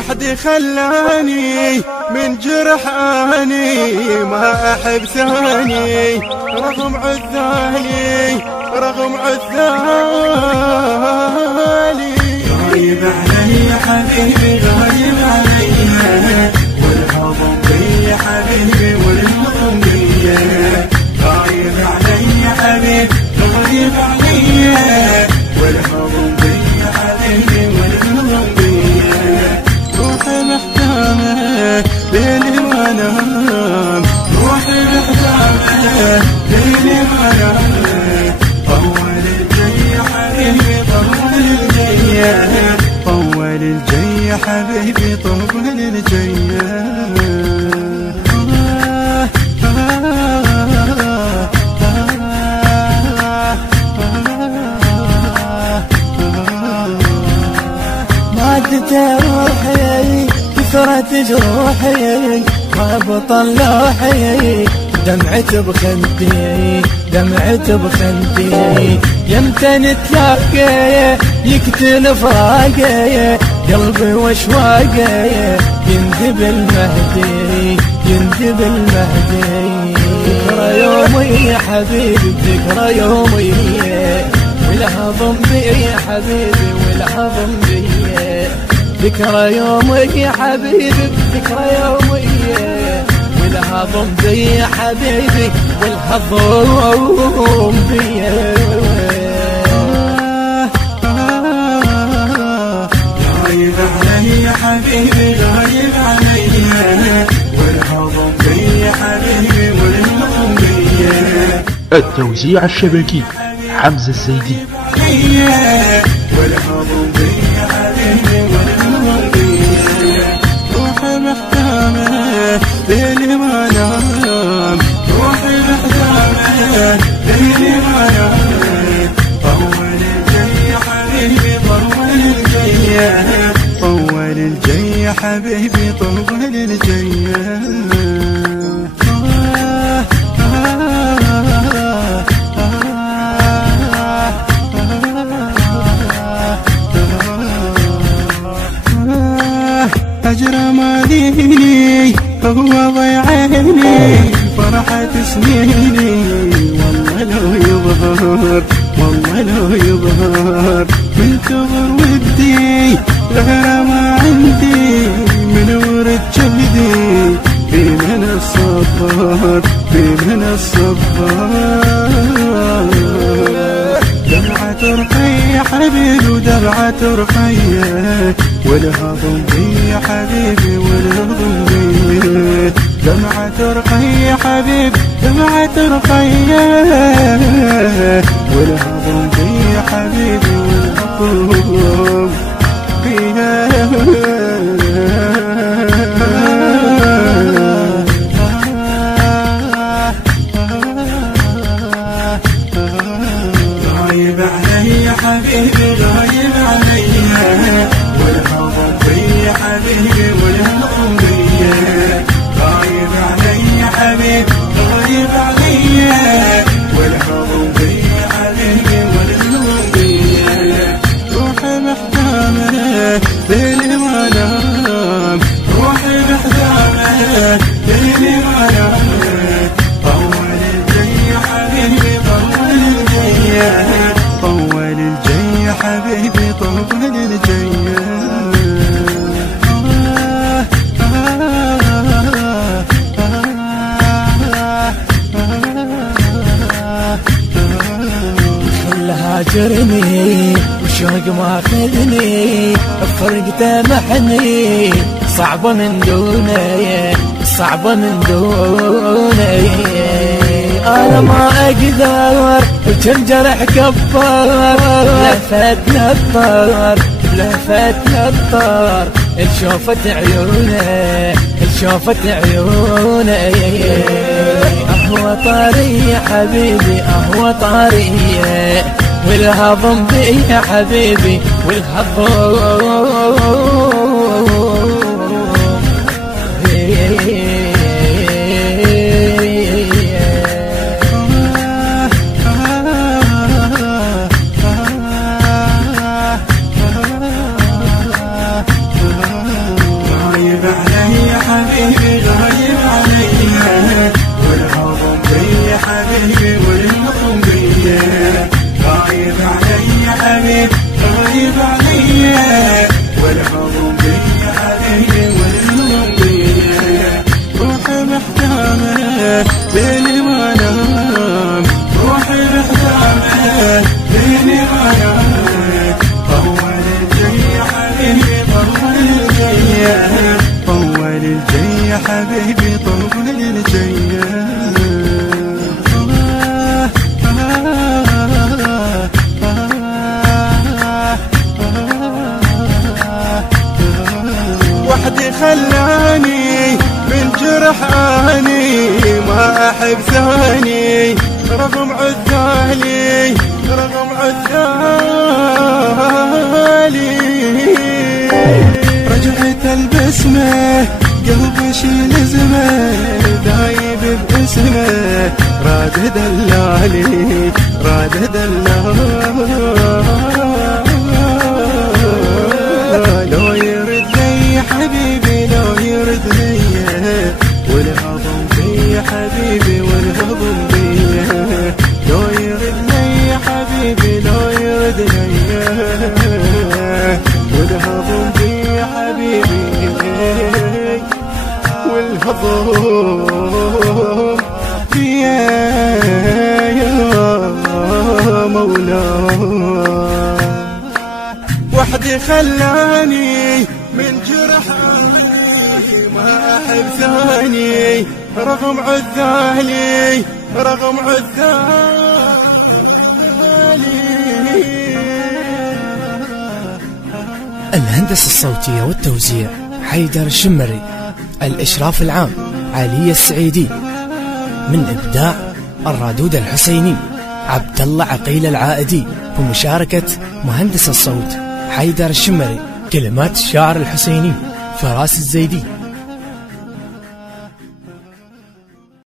وحدي خلاني من جرح اني ما احب ثاني رغم عذالي رغم عذالي. غايب علي حبيبي غايب علي والهضم بي حبيبي والهضم بي. غايب علي حبيبي غايب علي والهضم بي حبيبي والهضم بي. روحي محتامة ليلي ما نام روحي محتامة ليلي ما نام. طول الجي حبيبي طول الجي طول الجي حبيبي طول الجي. مادت روحي كثرت جروحي ما بطل لوحي دمعت بخدي دمعت بخدي. يمتى نتلاقى يقتل فراقي قلبي واشواقي يندب المهدي يندب المهدي. ذكرى يومي يا حبيبي ذكرى يومي والهضم بي يا حبيبي والهضم بي. ذكرى يومك يا حبيبي ذكرى يومي والهضم بي يا حبيبي والهضم بي. غايب علي يا حبيبي غايب علي والهضم بي يا حبيبي والهضم بي. التوزيع الشبكي حمزة الزيدي. والهضم بي يا حبيبي والهضم بي. روحي محتامة ليلي ما نام روحي محتامة ليلي ما نام. طول الجي يا حبيبي طول الجي طول الجي يا حبيبي طول الجي. أجرى ماليني هو ضيعيني فرحة سنيني والله لو يظهر والله لو يظهر من كبر ودي غير ما عندي من ورد جلدي في من الصبر في من الصبر. دمعة رقي يا حبيبي ودمعة رقي والهضم بي يا حبيبي والهضم بي. دمعة رقي يا حبيبي دمعة رقي والهضم بي يا حبيبي والهضم بي. غايب علي يا حبيبي غايب علي والهضم بي يا حبيبي والهضم بي. غايب علي يا حبيبي غايب علي والهضم بي يا حبيبي والهضم بي. روحي محتامة ليلي ما نام روحي محتامة ليلي ما نام. طول الجي يا حبيبي طول الجي طول الجي يا حبيبي طول الجي. هاجرني وشوق ما خذني فرقته محني صعبة من دوني صعبة من دوني. أنا ما أقدر وكم جرح كبر لفت نطر لفت نطر شوفت عيوني شوفت عيوني. أهوى طاري يا حبيبي أهوى طاري والهضم بي يا حبيبي والهضم عذاني رغم عذالي رغم عذالي رجعت البسمة قلبي شيل زمه دايب باسمه راد دلالي راد دلالي لو يرد لي حبيبي لو يرد لي والهضم بي حبيبي والهضم بي لو يرد لي حبيبي لو يرد لي والهضم بي حبيبي والهضم بي يا مولاي وحدي خلاني من جرحاني ما أحب ثاني رغم عذالي رغم عذالي. الهندسة الصوتية والتوزيع حيدر الشمري. الإشراف العام علي السعيدي. من إبداع الرادود الحسيني عبد الله عقيل العائدي، بمشاركة مهندس الصوت حيدر الشمري. كلمات الشاعر الحسيني فراس الزيدي.